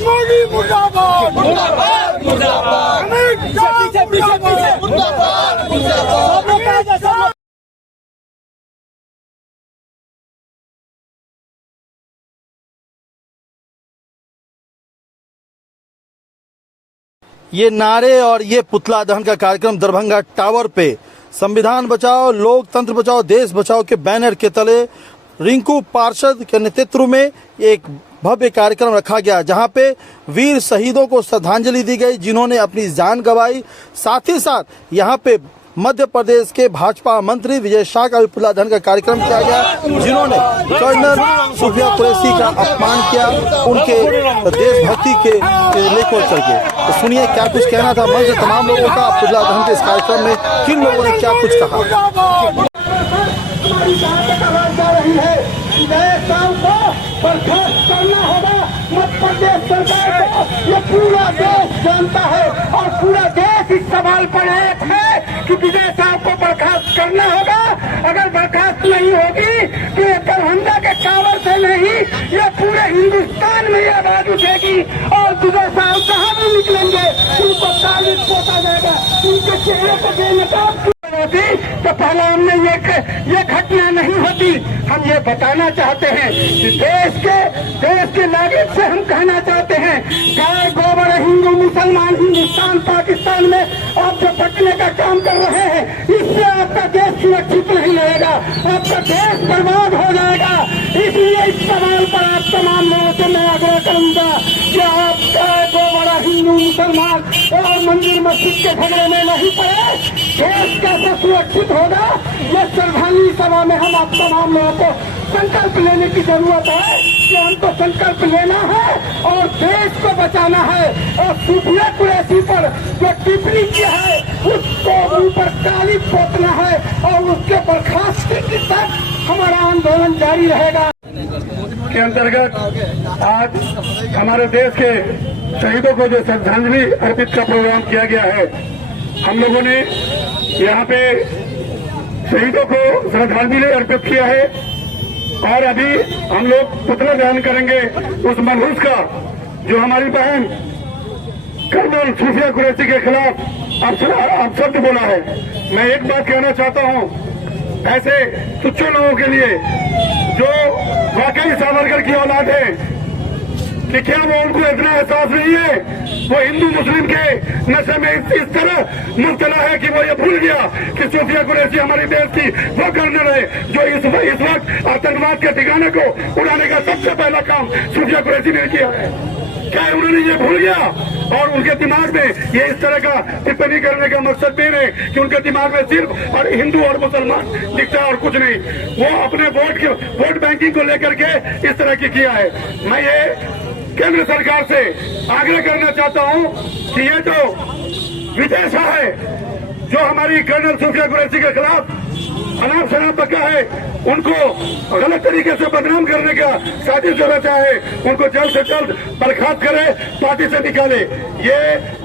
मोदी मुर्दाबाद, ये नारे और ये पुतला दहन का कार्यक्रम दरभंगा टावर पे संविधान बचाओ, लोकतंत्र बचाओ, देश बचाओ के बैनर के तले रिंकू पार्षद के नेतृत्व में एक भव्य कार्यक्रम रखा गया, जहां पे वीर शहीदों को श्रद्धांजलि दी गई जिन्होंने अपनी जान गंवाई। साथ ही साथ यहां पे मध्य प्रदेश के भाजपा मंत्री विजय शाह का भी पुतला दहन का कार्यक्रम किया गया, जिन्होंने कर्नल सुफिया कुरैशी का अपमान किया उनके देशभक्ति के लेकर करके। तो सुनिए क्या कुछ कहना था मंच तमाम लोगों का पुतला दहन के इस कार्यक्रम में, किन लोगों ने क्या कुछ कहा। बर्खास्त करना होगा मध्य प्रदेश सरकार को, ये पूरा देश जानता है और पूरा देश इस सवाल पर एक है कि विजय साहब को बर्खास्त करना होगा। अगर बर्खास्त नहीं होगी तो ये दरभंगा के टावर से नहीं, ये पूरे हिंदुस्तान में ये आवाज उठेगी और विजय साहब जहाँ भी निकलेंगे उनको तारीफ पोता जाएगा, उनके चेहरे को बेनकाब होती तो पहले हमने ये घटना नहीं होती। हम ये बताना चाहते हैं कि देश के नागरिक से हम कहना चाहते हैं, गाय गोबर हिंदू मुसलमान हिंदुस्तान पाकिस्तान में आप जो बटने का काम कर रहे हैं, इससे आपका देश सुरक्षित नहीं रहेगा, आपका देश बर्बाद हो जाएगा। इसलिए इस सवाल पर आप तमाम लोगों से मैं आग्रह करूंगा कि आप गाय गोबर हिंदू मुसलमान और मंदिर मस्जिद के झगड़े में नहीं पड़े। देश कैसे सुरक्षित होगा, ये श्रद्धांजलि सभा में हम आप तमाम लोगों को संकल्प लेने की जरूरत है कि हमको संकल्प लेना है और देश को बचाना है। और सुफिया कुरैशी पर जो टिप्पणी किया है उसको ऊपर काली पोतना है और उसके बर्खास्ती की तक हमारा आंदोलन जारी रहेगा। के अंतर्गत आज हमारे देश के शहीदों को जो श्रद्धांजलि अर्पित का प्रोग्राम किया गया है, हम लोगों ने यहाँ पे शहीदों को श्रद्धांजलि अर्पित किया है और अभी हम लोग पुतला दहन करेंगे उस मनहूस का जो हमारी बहन कर्नल सुफिया कुरैशी के खिलाफ अपशब्द बोला है। मैं एक बात कहना चाहता हूँ ऐसे तुच्छ लोगों के लिए जो वाकई सावरकर की औलाद है कि क्या वो उनको इतना एहसास नहीं है, वो हिंदू मुस्लिम के नशे में इस तरह मुब्तला है कि वो ये भूल गया कि सुफिया कुरैशी हमारे देश की वो कर्नल है जो इस वक्त आतंकवाद के ठिकाने को उड़ाने का सबसे पहला काम सुफिया कुरैशी ने किया है। क्या उन्होंने ये भूल गया और उनके दिमाग में ये इस तरह का टिप्पणी करने का मकसद भी है कि उनके दिमाग में सिर्फ और हिंदू और मुसलमान दिखता है और कुछ नहीं। वो अपने वोट बैंकिंग को लेकर के इस तरह की किया है। मैं ये केंद्र सरकार से आग्रह करना चाहता हूं कि ये जो विजय शाह है जो हमारी कर्नल सुफिया कुरैशी के खिलाफ अनाप शनाप बका है, उनको गलत तरीके से बदनाम करने का साजिश रचा है, उनको जल्द से जल्द बर्खास्त करे, पार्टी से निकाले। ये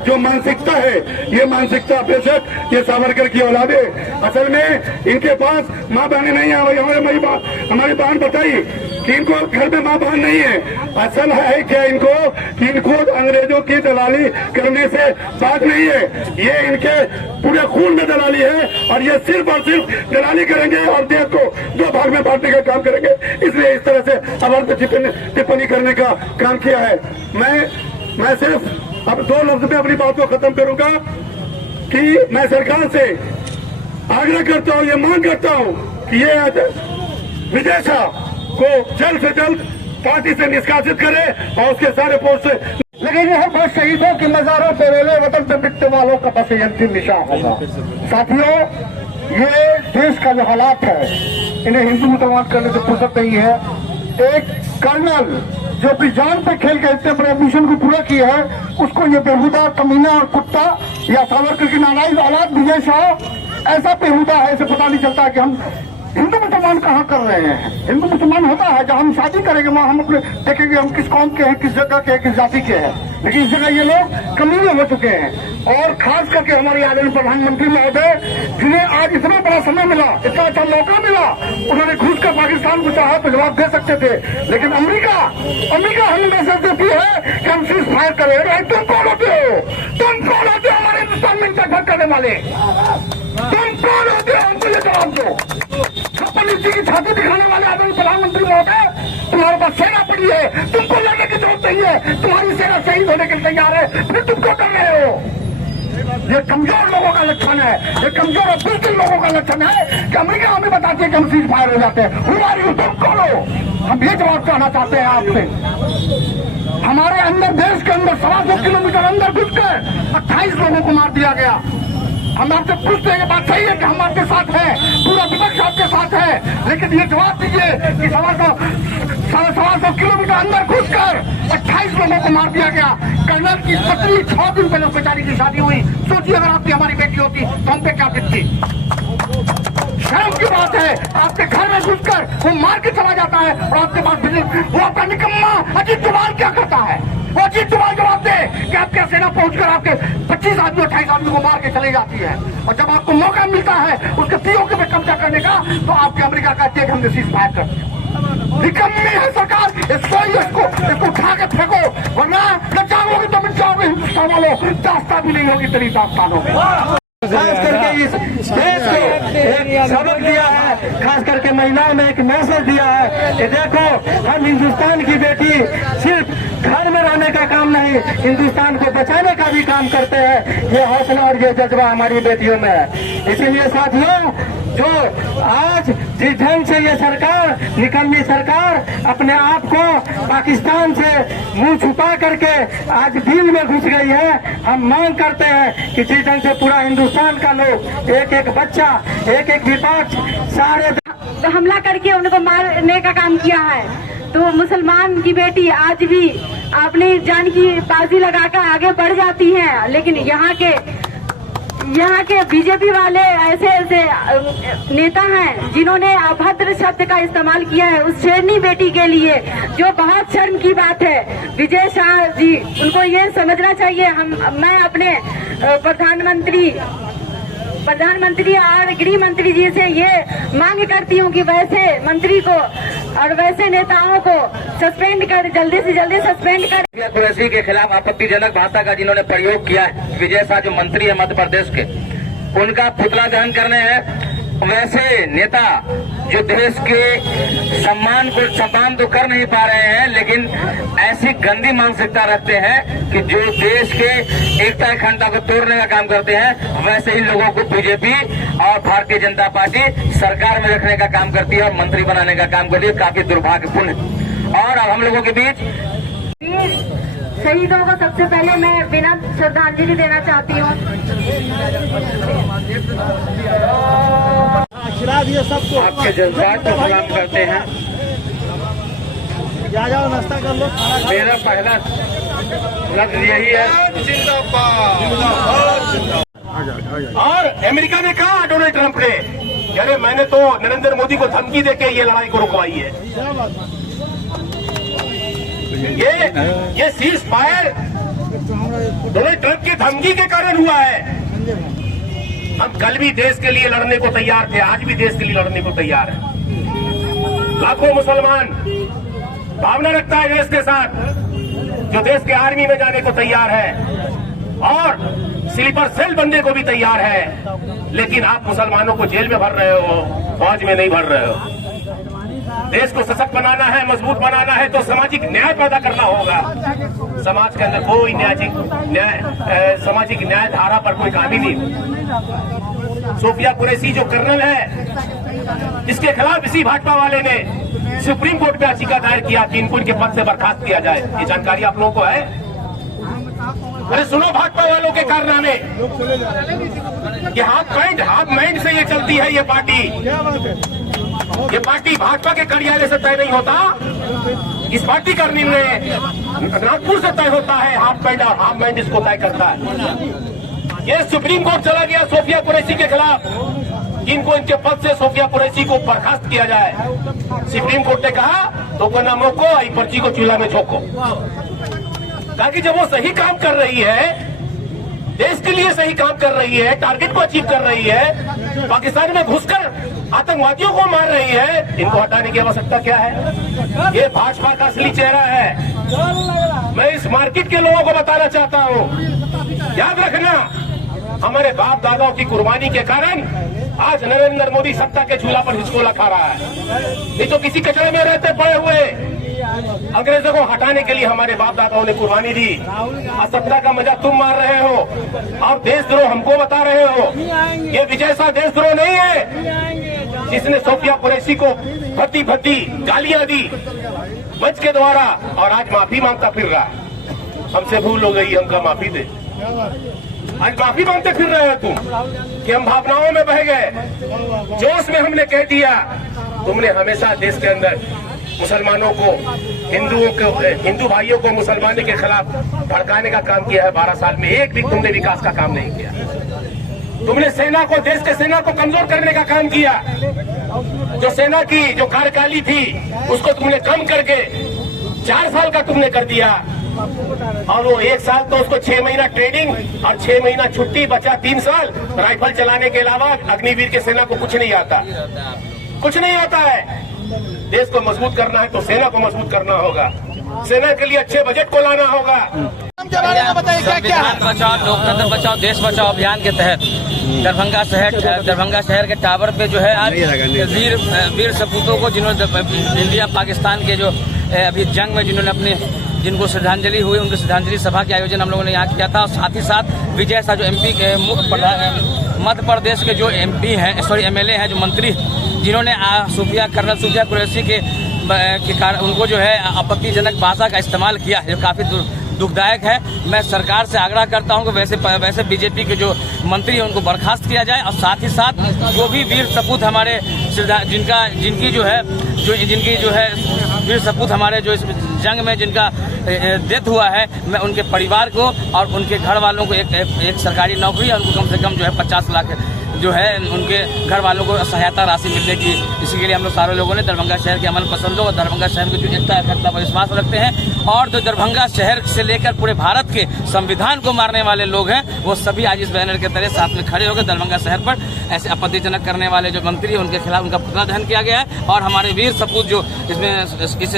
जो मानसिकता है, ये मानसिकता बेशक ये सावरकर की औलाद है। असल में इनके पास माँ बहने नहीं है। हमारी बहन बताई कि इनको घर में माँ बहन नहीं है। असल है क्या इनको अंग्रेजों की दलाली करने से बात नहीं है, ये इनके पूरे खून में दलाली है और ये सिर्फ और सिर्फ दलाली करेंगे और देश को दो भाग में बांटने का काम करेंगे। इसलिए इस तरह से अवैध टिप्पणी करने का काम किया है। मैं सिर्फ अब दो लफ्ज में अपनी बात को खत्म करूंगा कि मैं सरकार से आग्रह करता हूं, ये मांग करता हूं कि ये विजय शाह को जल्द से जल्द पार्टी से निष्कासित करे और उसके सारे पोस्ट से लेकिन यह बस शहीदों की मजारों पे रोले वतन पे मिटने वालों का बस अंतिम निशान होगा। साथियों, ये देश का जो हालात है, इन्हें हिंदू मुसलमान करने से फुर्सत नहीं है। एक कर्नल जो अपनी जान पे खेल के इतने बड़े मिशन को पूरा किया है, उसको ये बेहुदा कमीना और कुत्ता या सावरकर की नालायक औलाद विजय शाह ऐसा बेहुदा है, इसे पता नहीं चलता कि हम हिंदू मुसलमान कहाँ कर रहे हैं। हिंदू मुसलमान होता है जब हम शादी करेंगे, वहाँ हम अपने देखेंगे हम किस कौम के हैं, किस जगह के हैं, किस जाति के हैं। लेकिन इस जगह ये लोग कमीने हो चुके हैं और खास करके हमारे हमारे आदरणीय प्रधानमंत्री महोदय, जिन्हें आज इतना बड़ा समय मिला, इतना अच्छा मौका मिला, उन्होंने घुस कर पाकिस्तान को चाहा तो जवाब दे सकते थे, लेकिन अमेरिका हमें मैसेज देती है कि हम सीज फायर करें। भाई तुम कौन होते हो? तुम कौन होते हो हमारे हिंदुस्तान में इंटरफेयर करने वाले? तुम कौन होते हो? हमको ये जवाब दो। 56 इंची की छाती दिखाने वाले आदरणीय प्रधानमंत्री महोदय, तुम्हारे पास सेना पड़ी है, तुमको लड़ने की जरूरत नहीं है, तुम्हारी सेना शहीद होने के लिए तैयार है, फिर तुम क्यों कर रहे हो? ये कमजोर लोगों का लक्षण है, ये कमजोर और बुज़दिल लोगों का लक्षण है कि अमेरिका हमें बताती है कि हम सीज फायर हो जाते हैं। हमारी तुम कौन हो? हम ये जवाब कहना चाहते हैं आपसे। हमारे अंदर, देश के अंदर 125 किलोमीटर अंदर घुसकर 28 लोगों को मार दिया गया। हम आपसे पूछते हैं, बात सही है कि हम आपके साथ हैं, पूरा विपक्ष आपके साथ है, लेकिन ये जवाब दीजिए कि 125 किलोमीटर अंदर घुसकर 28 लोगों को मार दिया गया। कर्नल की पत्नी 6 दिन पहले उस बेचारी की शादी हुई। सोचिए अगर आपकी हमारी बेटी होती तो हम पे क्या बीतती। शर्म की बात है, आपके घर में घुसकर वो मार के चला जाता है और आपके पास वो आपका निकम्मा अजीत डोभाल क्या करता है? वो अजीत डोभाल जवाब दे कि आपके सेना पहुंचकर आपके 25 आदमी 28 आदमी को मार के चले जाती है, और जब आपको मौका मिलता है उसके पीओके पे कब्जा करने का तो आपके अमेरिका का चेक हमने सीज फायर कर दिया। निकम्मी है सरकार, इसको उठा के फेंको, वरना न चाहोगे तो मिट जाओगे हिंदुस्तान वालों। दास्तां भी नहीं होगी तेरी दास्तानों में। खास करके इस देश को एक सबक दिया है, खास करके महिलाओं में एक मैसेज दिया है कि देखो, हम हिंदुस्तान की बेटी सिर्फ घर में रहने का काम नहीं, हिंदुस्तान को बचाने का भी काम करते हैं। ये हौसला और ये जज्बा हमारी बेटियों में है। इसीलिए साथियों, जो आज जिस ढंग से ये सरकार, निकम्मी सरकार, अपने आप को पाकिस्तान से मुंह छुपा करके आज डील में घुस गई है, हम मांग करते हैं कि जिस ढंग से पूरा हिंदुस्तान का लोग, एक एक बच्चा, एक एक विपक्ष, सारे हमला करके उनको मारने का काम किया है, तो मुसलमान की बेटी आज भी अपनी जान की बाजी लगाकर आगे बढ़ जाती है। लेकिन यहाँ के बीजेपी वाले ऐसे नेता हैं जिन्होंने अभद्र शब्द का इस्तेमाल किया है उस शेरनी बेटी के लिए, जो बहुत शर्म की बात है। विजय शाह जी, उनको ये समझना चाहिए। मैं अपने प्रधानमंत्री और गृह मंत्री जी से ये मांग करती हूँ कि वैसे मंत्री को और वैसे नेताओं को सस्पेंड कर, जल्दी से जल्दी सस्पेंड कर। कुरैशी के खिलाफ आपत्तिजनक भाषा का जिन्होंने प्रयोग किया है, विजय शाह जो मंत्री है मध्य प्रदेश के, उनका पुतला दहन करने हैं। वैसे नेता जो देश के सम्मान तो कर नहीं पा रहे हैं, लेकिन ऐसी गंदी मानसिकता रखते हैं कि जो देश के एकता अखंडता को तोड़ने का काम करते हैं, वैसे ही लोगों को बीजेपी और भारतीय जनता पार्टी सरकार में रखने का काम करती है और मंत्री बनाने का काम करती है। काफी दुर्भाग्यपूर्ण है। और अब हम लोगों के बीच शहीदों को सबसे पहले मैं बिना श्रद्धांजलि देना चाहती हूँ। आपके जज्बात को सलाम करते हैं। जाओ नाश्ता कर लो। मेरा पहला लक्ष्य यही है। और अमेरिका ने कहा डोनाल्ड ट्रंप ने, यानी मैंने तो नरेंद्र मोदी को धमकी देके ये लड़ाई को रुकवाई है। ये सीज फायर डोनाल्ड ट्रंप की धमकी के कारण हुआ है। हम कल भी देश के लिए लड़ने को तैयार थे, आज भी देश के लिए लड़ने को तैयार है। लाखों मुसलमान भावना रखता है देश के साथ, जो देश के आर्मी में जाने को तैयार है और स्लीपर सेल बनने को भी तैयार है। लेकिन आप मुसलमानों को जेल में भर रहे हो, फौज में नहीं भर रहे हो। देश को सशक्त बनाना है, मजबूत बनाना है तो सामाजिक न्याय पैदा करना होगा। समाज के अंदर कोई सामाजिक न्याय धारा पर कोई काम ही नहीं। सोफिया कुरैशी जो कर्नल है, इसके खिलाफ इसी भाजपा वाले ने सुप्रीम कोर्ट में याचिका दायर किया कि इनको इनके पद से बर्खास्त किया जाए। ये जानकारी आप लोगों को है? अरे सुनो भाजपा वालों के कारनामे, ये हाफ माइंड से ये चलती है। ये पार्टी भाजपा के कार्यालय से तय नहीं होता, इस पार्टी का निर्णय नागपुर से तय होता है। हाफ माइंड इसको तय करता है। ये सुप्रीम कोर्ट चला गया सोफिया कुरैशी के खिलाफ, इनको इनके पद से सोफिया कुरैशी को बर्खास्त किया जाए। सुप्रीम कोर्ट ने कहा तो को नामों को आई पर्ची को चूल्हा में झोंको, ताकि जब वो सही काम कर रही है देश के लिए सही काम कर रही है, टारगेट को अचीव कर रही है, पाकिस्तान में घुसकर आतंकवादियों को मार रही है, इनको हटाने की आवश्यकता क्या है? ये भाजपा का असली चेहरा है। मैं इस मार्केट के लोगों को बताना चाहता हूँ, याद रखना, हमारे बाप दादाओं की कुर्बानी के कारण आज नरेंद्र मोदी सत्ता के झूला पर हिचकोला खा रहा है। नहीं तो किसी कचरे में रहते पड़े हुए अंग्रेजों को हटाने के लिए हमारे बाप दादाओं ने कुर्बानी दी। आज सत्ता का मजा तुम मार रहे हो और देशद्रोह हमको बता रहे हो। ये विजय शाह देशद्रोह नहीं है जिसने सोफिया कुरैशी को भद्दी भद्दी गालियां दी मंच के द्वारा और आज माफी मांगता फिर रहा है। हमसे भूल हो गई, हमका माफी दे। आज माफी मांगते फिर रहे हो तुम कि हम भावनाओं में बह गए, जोश में हमने कह दिया। तुमने हमेशा देश के अंदर मुसलमानों को, हिंदू भाइयों को मुसलमानी के खिलाफ भड़काने का काम किया है। 12 साल में एक भी तुमने विकास का काम नहीं किया। तुमने सेना को, देश के सेना को कमजोर करने का काम किया। जो सेना की जो कार्यकाली थी उसको तुमने कम करके 4 साल का तुमने कर दिया और वो 1 साल तो उसको 6 महीना ट्रेनिंग और 6 महीना छुट्टी, बचा 3 साल राइफल चलाने के अलावा अग्निवीर के सेना को कुछ नहीं आता, कुछ नहीं आता है। देश को मजबूत करना है तो सेना को मजबूत करना होगा, सेना के लिए अच्छे बजट को लाना होगा। संविधान बचाओ, लोकतंत्र बचाओ, देश बचाओ अभियान के तहत दरभंगा शहर के टावर पे जो है आज वीर सपूतों को, जिन्होंने इंडिया पाकिस्तान के जो अभी जंग में जिनको श्रद्धांजलि हुई, उनकी श्रद्धांजलि सभा के आयोजन हम लोगों ने यहाँ किया था। और साथ ही साथ विजय शाह जो MP के मध्य प्रदेश के जो MP हैं, सॉरी MLA हैं, जो मंत्री, जिन्होंने कर्नल सूफिया कुरैशी के कारण उनको जो है आपत्तिजनक भाषा का इस्तेमाल किया है, जो काफी दुखदायक है। मैं सरकार से आग्रह करता हूं कि वैसे बीजेपी के जो मंत्री हैं उनको बर्खास्त किया जाए और साथ ही साथ जो भी वीर सपूत हमारे जिनकी जो है वीर सपूत हमारे जो इस जंग में जिनका डेथ हुआ है, मैं उनके परिवार को और उनके घर वालों को एक सरकारी नौकरी और उनको कम से कम जो है 50 लाख जो है उनके घर वालों को सहायता राशि मिलने की, इसी के लिए हम लोग सारे लोगों ने दरभंगा शहर के अमन पसंदों और दरभंगा शहर की जो एकता अखंडता पर विश्वास रखते हैं और जो दरभंगा शहर से लेकर पूरे भारत के संविधान को मारने वाले लोग हैं, वो सभी आज इस बैनर के तले साथ में खड़े होकर दरभंगा शहर पर ऐसे आपत्तिजनक करने वाले जो मंत्री हैं उनके खिलाफ उनका पुतला दहन किया गया है। और हमारे वीर सपूत जो इसमें इस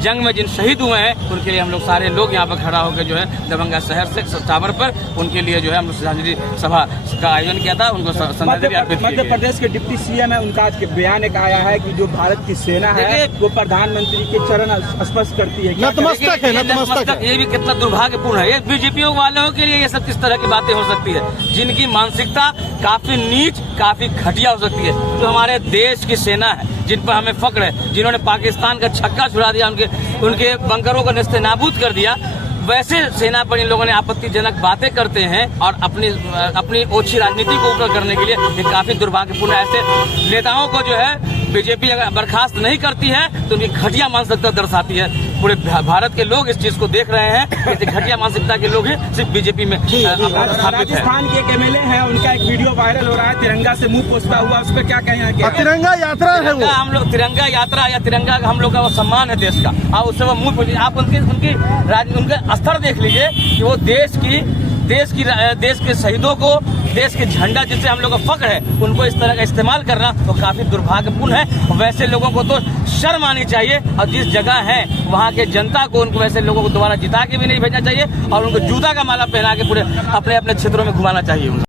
जंग में जिन शहीद हुए हैं उनके लिए हम लोग सारे लोग यहाँ पर खड़ा होकर जो है दरभंगा शहर से टावर पर उनके लिए जो है हम लोग श्रद्धांजलि सभा का आयोजन किया था। उनको मध्य प्रदेश के डिप्टी CM है, उनका आज के बयान एक आया है कि जो भारत की सेना है वो प्रधानमंत्री के चरण स्पर्श करती है, नतमस्तक है, नतमस्तक है। ये भी कितना दुर्भाग्यपूर्ण है। ये बीजेपी वालों के लिए ये सब किस तरह की बातें हो सकती है, जिनकी मानसिकता काफी नीच, काफी घटिया हो सकती है। जो हमारे देश की सेना है, जिन पर हमें फक्र है, जिन्होंने पाकिस्तान का छक्का छुड़ा दिया, उनके बंकरों को नेस्तनाबूद कर दिया, वैसे सेना पर इन लोगों ने आपत्तिजनक बातें करते हैं और अपनी ओछी राजनीति को ऊपर करने के लिए ये काफी दुर्भाग्यपूर्ण है। ऐसे नेताओं को जो है बीजेपी अगर बर्खास्त नहीं करती है तो उनकी घटिया मानसिकता दर्शाती है। पूरे भारत के लोग इस चीज को देख रहे हैं कि घटिया मानसिकता के लोग ही सिर्फ बीजेपी में स्थापित है। राजस्थान के एक MLA है, उनका एक वीडियो वायरल हो रहा है तिरंगा से मुंह पोछता हुआ, उस पर क्या कहना? तिरंगा यात्रा है वो, हम लोग तिरंगा यात्रा या तिरंगा हम लोग का वो सम्मान है देश का, और उससे वो मुंह पोछिए। आप उनके स्तर देख लीजिए कि वो देश के शहीदों को, देश के झंडा जिससे हम लोग का फक्र है, उनको इस तरह का इस्तेमाल करना तो काफी दुर्भाग्यपूर्ण है। वैसे लोगों को तो शर्म आनी चाहिए और जिस जगह है वहाँ के जनता को, उनको वैसे लोगों को दोबारा जिता के भी नहीं भेजना चाहिए और उनको जूता का माला पहना के पूरे अपने क्षेत्रों में घुमाना चाहिए उनको।